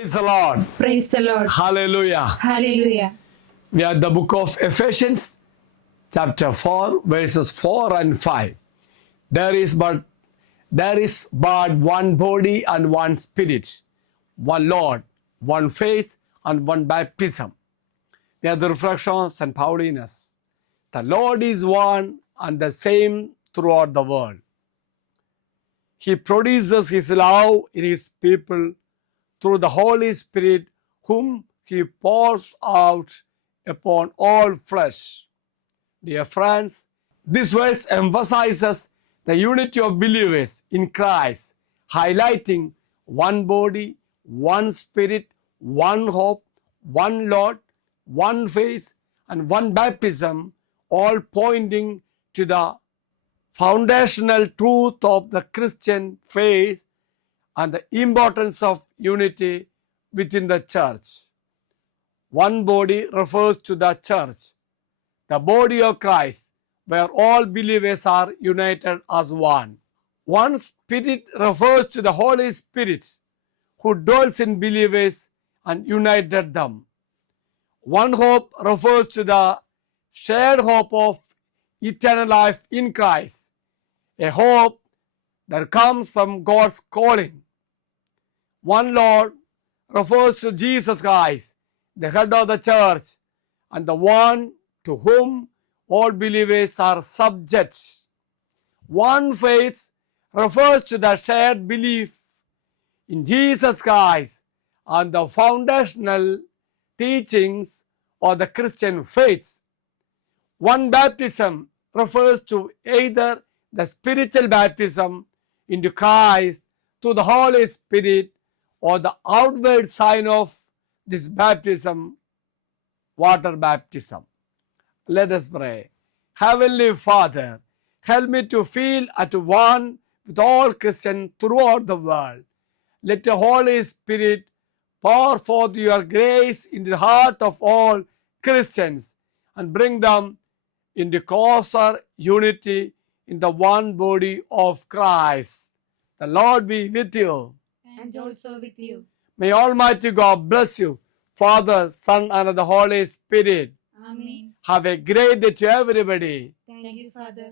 Praise the Lord. Praise the Lord. Hallelujah. Hallelujah. We are at the book of Ephesians, chapter 4, verses 4 and 5. There is but one body and one spirit, one Lord, one faith, and one baptism. We are the reflections and Paulinus. The Lord is one and the same throughout the world. He produces His love in His people through the Holy Spirit, whom He pours out upon all flesh. Dear friends, this verse emphasizes the unity of believers in Christ, highlighting one body, one spirit, one hope, one Lord, one faith, and one baptism, all pointing to the foundational truth of the Christian faith and the importance of unity within the church. One body refers to the church, the body of Christ, where all believers are united as one. One spirit refers to the Holy Spirit, who dwells in believers and united them. One hope refers to the shared hope of eternal life in Christ, a hope that comes from God's calling. One Lord refers to Jesus Christ, the head of the church, and the one to whom all believers are subject. One faith refers to the shared belief in Jesus Christ and the foundational teachings of the Christian faith. One baptism refers to either the spiritual baptism into Christ through the Holy Spirit or the outward sign of this baptism, water baptism. Let us pray. Heavenly Father, help me to feel at one with all Christians throughout the world. Let the Holy Spirit pour forth your grace in the heart of all Christians and bring them into closer unity in the one body of Christ. The Lord be with you. And also with you. May Almighty God bless you, Father, Son, and the Holy Spirit. Amen. Have a great day to everybody. Thank you, Father.